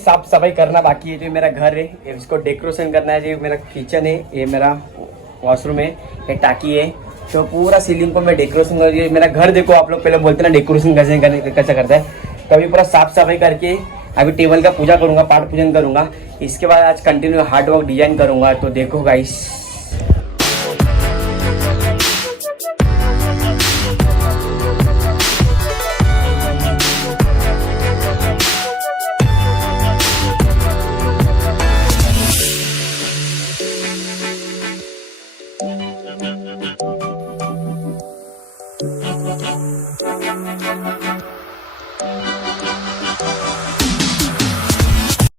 साफ सफाई करना बाकी है। जो मेरा घर है इसको डेकोरेशन करना है। जो मेरा किचन है, ये मेरा वॉशरूम है, ये टाकी है, तो पूरा सीलिंग को मैं डेकोरेशन कर। मेरा घर देखो, आप लोग पहले बोलते ना डेकोरेशन कैसे करता है, तो अभी पूरा साफ सफाई करके अभी टेबल का पूजा करूंगा, पाठ पूजन करूंगा। इसके बाद आज कंटिन्यू हार्ड वर्क डिजाइन करूंगा। तो देखो गाइस,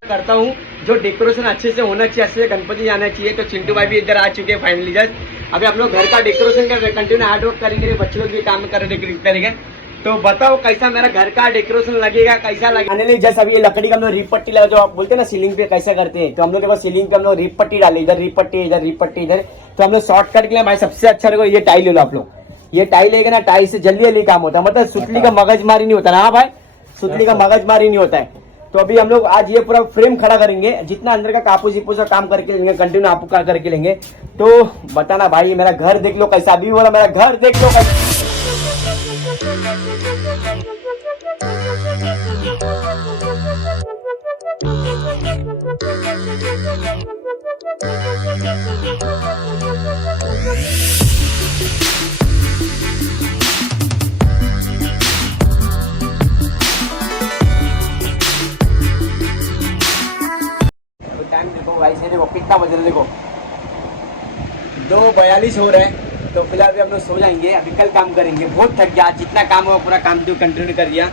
करता हूँ जो डेकोरेशन अच्छे से होना चाहिए, अच्छे से गणपति जाना चाहिए। तो चिंटू भाई भी इधर आ चुके हैं फाइनली। जस्ट अभी हम लोग घर का डेकोरेशन कर रहे हैं, कंटिन्यू हार्ड वर्क करेंगे, बच्चे लोग भी काम कर रहे हैं। तो बताओ कैसा मेरा घर का डेकोरेशन लगेगा, कैसा लगेगा। जैसे अभी ये लकड़ी का हम लोग रीप पट्टी लगा, जो आप बोलते हैं ना सीलिंग पे कैसे करते हैं, तो हम लोग देखो सीलिंग पे हम लोग रीप पट्टी डाले, इधर रीप पट्टी, इधर रीप पट्टी, इधर। तो हम लोग शॉर्टकट के लिए भाई सबसे अच्छा देखो ये टाइल ले लो आप लोग। ये टाइल लेगा ना, टाइल से जल्दी जल्दी काम होता है, मतलब सुतली का मगजमारी नहीं होता ना। हाँ भाई, सुतली का मगजमारी नहीं होता है। तो अभी हम लोग आज ये पूरा फ्रेम खड़ा करेंगे, जितना अंदर का कापूस वीपूस का काम करके लेंगे, कंटिन्यू आप करके लेंगे। तो बताना भाई, मेरा घर देख लो कैसा, अभी बोला मेरा घर देख लो कैसा। टाइम देखो भाई से, देखो कितना बज रहा है, देखो 2:42 हो रहे हैं। तो फिलहाल हम लोग सो जाएंगे, अभी कल काम करेंगे। बहुत थक गया, जितना काम हुआ पूरा काम तो कंटिन्यू कर दिया।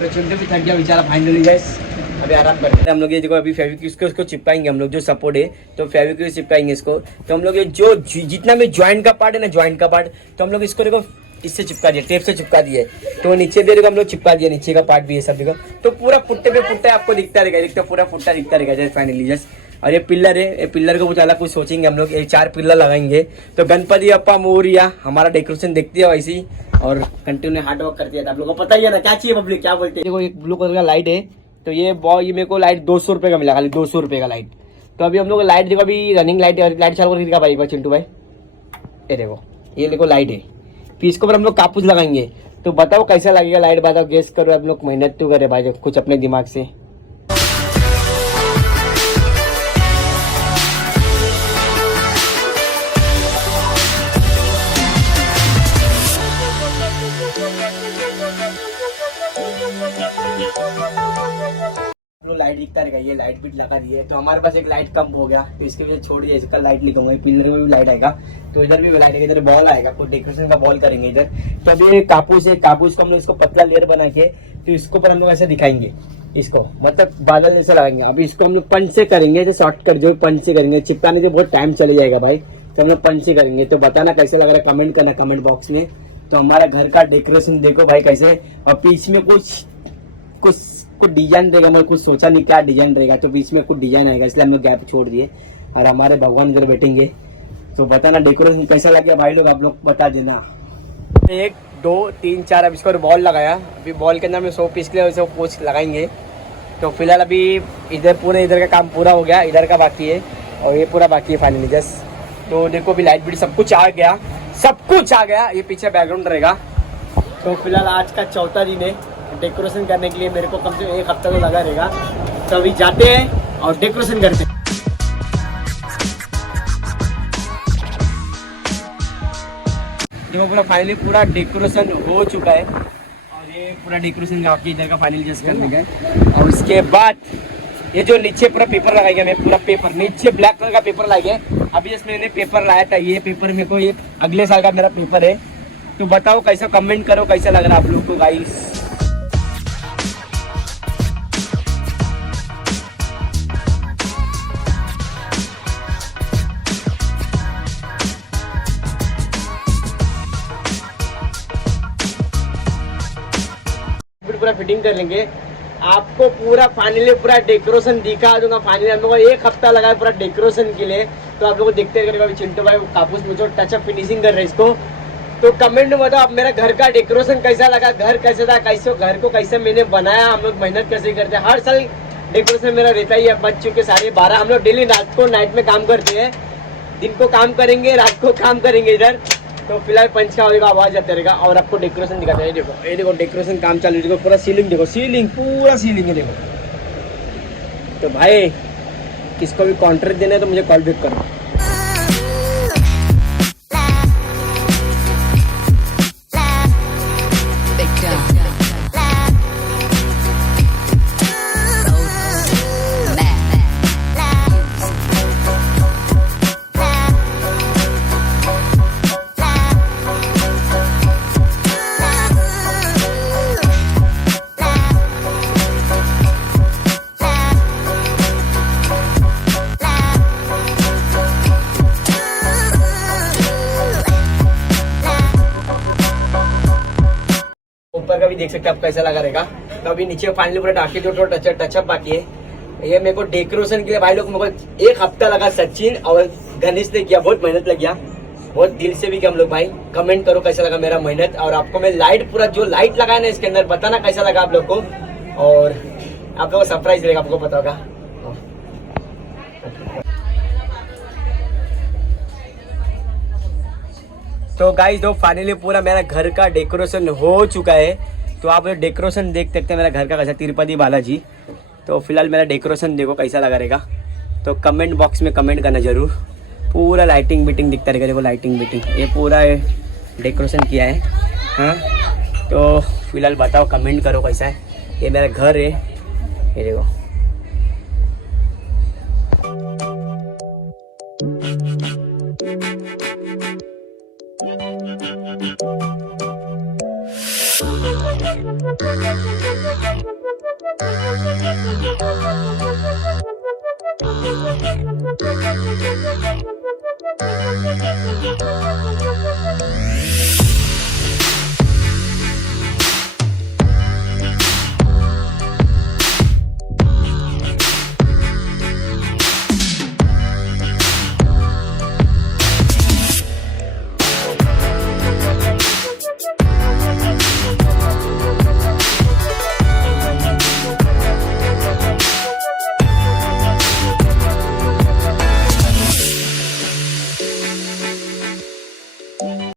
तो चिंटू भी थक गया बेचारा फाइनली। गाइस अभी आराम करते हैं हम लोग। ये देखो अभी फेविक्विक इसको चिपकाएंगे हम लोग, जो सपोर्ट है तो फेविक्विक चिपकाएंगे इसको। तो हम लोग ये जो जितना भी ज्वाइंट का पार्ट है ना, ज्वाइंट का पार्ट, तो हम लोग इसको देखो इससे चिपका दिया, टेप से चिपका दिए। तो नीचे भी देखो हम लोग चिपका दिया, नीचे का पार्ट भी है सब देखो। तो पूरा फुट्टे पे फुट्टा आपको दिखता रहेगा, देखते पूरा फुट्टा दिखता रहेगा जैसे फाइनली जस्ट। और ये पिल्लर है, ये पिल्लर को कुछ अलग कुछ सोचेंगे हम लोग, ये 4 पिल्लर लगाएंगे। तो गणपति अप्पा मोरिया, हमारा डेकोरेशन देखती है वैसी और कंटिन्यू हार्ड वर्क करती है। आप लोगों को पता ही है ना क्या चाहिए पब्लिक, क्या बोलते हैं। देखो एक ब्लू कलर का लाइट है, तो ये मेरे को लाइट 200 रुपये का मिला, खाली 200 रुपये का लाइट। तो अभी हम लोग लाइट देखो, अभी रनिंग लाइट चालू कर दिखा भाई चिंटू भाई, ये देखो ये देखो लाइट है। फिर इसके ऊपर हम लोग कापूस लगाएंगे। तो बताओ कैसा लगेगा लाइट, बताओ गेस करो। आप लोग मेहनत तो करे भाई कुछ अपने दिमाग से। लाइट दिखता रहेगा, ये लाइट भी लगा दी है। तो हमारे पास एक लाइट कम हो गया, तो इसके वजह छोड़िए, इसका लाइट लिखूंगा। पिलर में भी लाइट आएगा, तो इधर भी लाइट आएगा, इधर बॉल आएगा, कुछ डेकोरेशन का बॉल करेंगे इधर। तो अभी कापूस है, कापूस को हम लोग इसको पतला लेयर बना के, तो इसको पर हम लोग ऐसे दिखाएंगे इसको, मतलब बादल जैसे लगाएंगे। अभी इसको हम लोग पंच से करेंगे, जैसे शॉर्टकट जो पंच से करेंगे, चिपकाने से बहुत टाइम चले जाएगा भाई। तो हम लोग पंच से करेंगे। तो बताना कैसे लग रहा है, कमेंट करना कमेंट बॉक्स में। तो हमारा घर का डेकोरेशन देखो भाई कैसे, और बीच में कुछ डिजाइन रहेगा। मैं कुछ सोचा नहीं क्या डिजाइन रहेगा, तो बीच में कुछ डिजाइन आएगा, इसलिए हम लोग गैप छोड़ दिए। और हमारे भगवान इधर बैठेंगे। तो बताना डेकोरेशन कैसा लग गया भाई लोग, आप लोग बता देना। 1 2 3 4 अब इसको बॉल लगाया। अभी बॉल के अंदर में 100 पीस के लिए पोच लगाएंगे। तो फिलहाल अभी इधर का काम पूरा हो गया, इधर का बाकी है और ये पूरा बाकी है फाइनली जस्ट। तो देखो अभी लाइट भी सब कुछ आ गया, सब कुछ आ गया। ये पीछे बैकग्राउंड रहेगा। तो फिलहाल आज का चौथा दिन है डेकोरेशन करने के लिए। मेरे को कम से कम 1 हफ्ता तो लगा रहेगा। तो अभी जाते हैं और डेकोरेशन करते हैं। देखो पूरा फाइनली पूरा डेकोरेशन हो चुका है। और ये पूरा डेकोरेशन आपके इधर का फाइनली जस्ट करने का है। और उसके बाद ये जो नीचे पूरा पेपर लगाएगा, मैं पूरा पेपर नीचे ब्लैक कलर का पेपर लाएगा। अभी जस्ट मैंने पेपर लाया था, ये पेपर मेरे को ये अगले साल का मेरा पेपर है। तो बताओ कैसा, कमेंट करो कैसा लग रहा है आप लोग को गाइस। पूरा फिटिंग कर लेंगे, आपको पूरा फाइनली पूरा डेकोरेशन दिखा दूंगा। फाइनली हम लोग को 1 हफ्ता लगा है पूरा डेकोरेशन के लिए। तो आप लोग देखते रहेगा। चिंटू भाई कापूस में जो टचअप फिनिशिंग कर रहे हैं इसको। तो कमेंट में बताओ आप मेरा घर का डेकोरेशन कैसा लगा, घर कैसे था, कैसे घर को कैसे मैंने बनाया, हम लोग मेहनत कैसे करते हैं। हर साल डेकोरेशन मेरा रहता ही है। बज चुके 12:30। हम लोग डेली रात को नाइट में काम करते हैं, दिन को काम करेंगे, रात को काम करेंगे इधर। तो फिलहाल पंच का होगा, आवाज आता रहेगा। और आपको डेकोरेशन दिखाते हैं, देखो ये देखो डेकोरेशन काम चालू है, देखो पूरा सीलिंग, देखो सीलिंग, पूरा सीलिंग है देखो। तो भाई किसको भी कॉन्ट्रैक्ट देना है तो मुझे कॉल बैक करो। ऊपर का भी देख सकते हैं आप कैसा लगा रहेगा। तो अभी नीचे फाइनली पूरा डाके जो थोड़ा टचअप बाकी है। ये मेरे को डेकोरेशन के लिए भाई लोग मेरे को 1 हफ्ता लगा। सचिन और गणेश ने किया, बहुत मेहनत लग गया, बहुत दिल से भी किया हम लोग। भाई कमेंट करो कैसा लगा मेरा मेहनत। और आपको मैं लाइट पूरा जो लाइट लगाया ना इसके अंदर, बताना कैसा लगा आप लोग को। और आप लोग को सरप्राइज रहेगा, आपको पता होगा। तो गाइस तो फाइनली पूरा मेरा घर का डेकोरेशन हो चुका है। तो आप डेकोरेशन देख सकते हैं मेरा घर का कैसा, तिरुपति बालाजी। तो फिलहाल मेरा डेकोरेशन देखो कैसा लगा रहेगा। तो कमेंट बॉक्स में कमेंट करना जरूर। पूरा लाइटिंग बीटिंग दिखता रहेगा, देखो लाइटिंग बीटिंग, ये पूरा डेकोरेशन किया है। हाँ तो फिलहाल बताओ, कमेंट करो कैसा है। ये मेरा घर है, ये देखो।